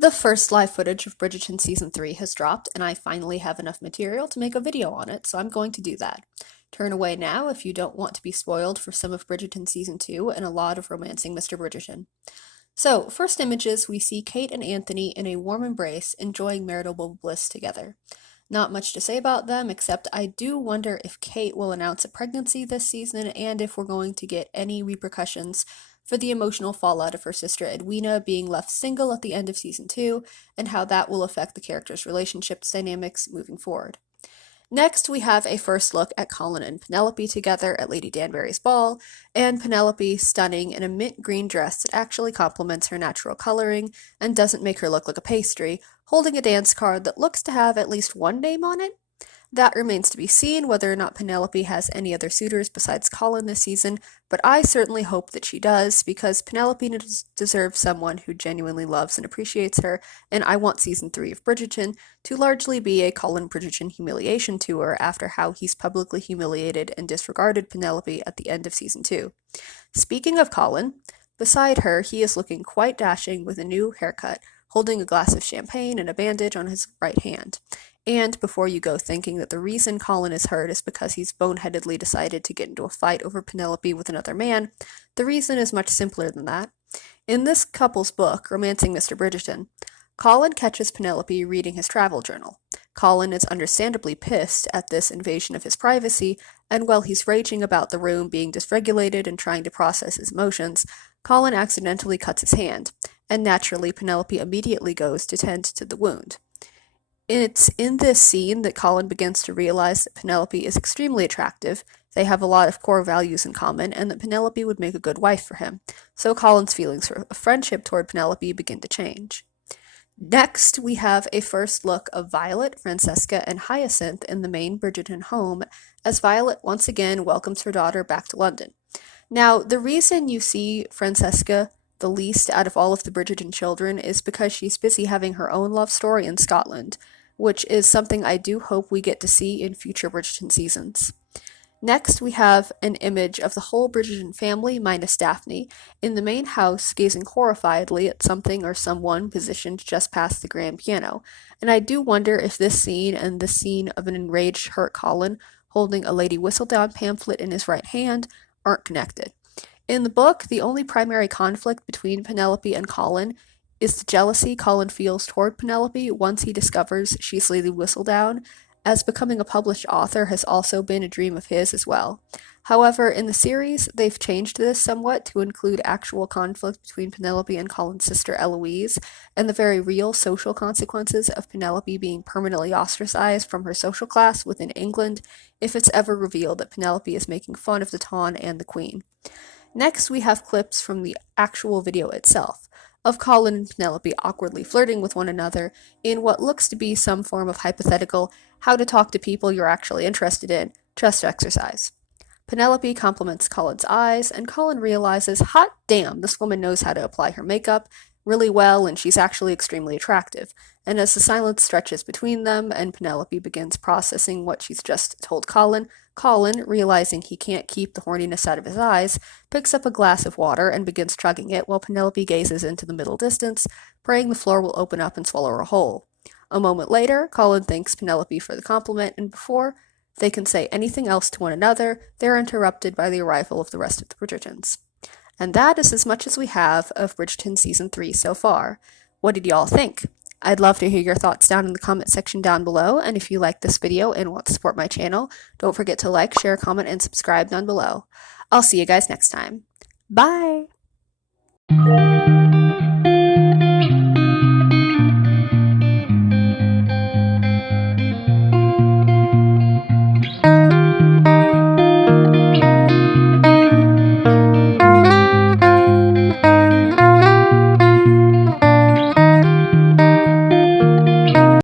The first live footage of Bridgerton Season 3 has dropped, and I finally have enough material to make a video on it, so I'm going to do that. Turn away now if you don't want to be spoiled for some of Bridgerton Season 2 and a lot of romancing Mr. Bridgerton. So, first images, we see Kate and Anthony in a warm embrace, enjoying marital bliss together. Not much to say about them, except I do wonder if Kate will announce a pregnancy this season and if we're going to get any repercussions for the emotional fallout of her sister Edwina being left single at the end of season 2 and how that will affect the characters' relationships dynamics moving forward. Next, we have a first look at Colin and Penelope together at Lady Danbury's ball, and Penelope stunning in a mint green dress that actually complements her natural coloring and doesn't make her look like a pastry, holding a dance card that looks to have at least one name on it. That remains to be seen whether or not Penelope has any other suitors besides Colin this season, but I certainly hope that she does, because Penelope deserves someone who genuinely loves and appreciates her, and I want season 3 of Bridgerton to largely be a Colin Bridgerton humiliation tour after how he's publicly humiliated and disregarded Penelope at the end of season 2. Speaking of Colin, beside her, he is looking quite dashing with a new haircut, holding a glass of champagne and a bandage on his right hand. And before you go thinking that the reason Colin is hurt is because he's boneheadedly decided to get into a fight over Penelope with another man, the reason is much simpler than that. In this couple's book, Romancing Mr. Bridgerton, Colin catches Penelope reading his travel journal. Colin is understandably pissed at this invasion of his privacy, and while he's raging about the room being dysregulated and trying to process his emotions, Colin accidentally cuts his hand, and naturally Penelope immediately goes to tend to the wound. It's in this scene that Colin begins to realize that Penelope is extremely attractive, they have a lot of core values in common, and that Penelope would make a good wife for him. So Colin's feelings of friendship toward Penelope begin to change. Next, we have a first look of Violet, Francesca, and Hyacinth in the main Bridgerton home, as Violet once again welcomes her daughter back to London. Now, the reason you see Francesca the least out of all of the Bridgerton children is because she's busy having her own love story in Scotland, which is something I do hope we get to see in future Bridgerton seasons. Next, we have an image of the whole Bridgerton family minus Daphne in the main house gazing horrifiedly at something or someone positioned just past the grand piano, and I do wonder if this scene and the scene of an enraged, hurt Colin holding a Lady Whistledown pamphlet in his right hand aren't connected. In the book, the only primary conflict between Penelope and Colin is the jealousy Colin feels toward Penelope once he discovers she's Lady Whistledown, as becoming a published author has also been a dream of his as well. However, in the series, they've changed this somewhat to include actual conflict between Penelope and Colin's sister Eloise, and the very real social consequences of Penelope being permanently ostracized from her social class within England if it's ever revealed that Penelope is making fun of the Ton and the Queen. Next, we have clips from the actual video itself, of Colin and Penelope awkwardly flirting with one another in what looks to be some form of hypothetical how to talk to people you're actually interested in trust exercise. Penelope compliments Colin's eyes, and Colin realizes, hot damn, this woman knows how to apply her makeup really well, and she's actually extremely attractive. And as the silence stretches between them, and Penelope begins processing what she's just told Colin, Colin, realizing he can't keep the horniness out of his eyes, picks up a glass of water and begins chugging it while Penelope gazes into the middle distance, praying the floor will open up and swallow her whole. A moment later, Colin thanks Penelope for the compliment, and before they can say anything else to one another, they're interrupted by the arrival of the rest of the Bridgertons. And that is as much as we have of Bridgerton Season 3 so far. What did y'all think? I'd love to hear your thoughts down in the comment section down below, and if you like this video and want to support my channel, don't forget to like, share, comment, and subscribe down below. I'll see you guys next time. Bye!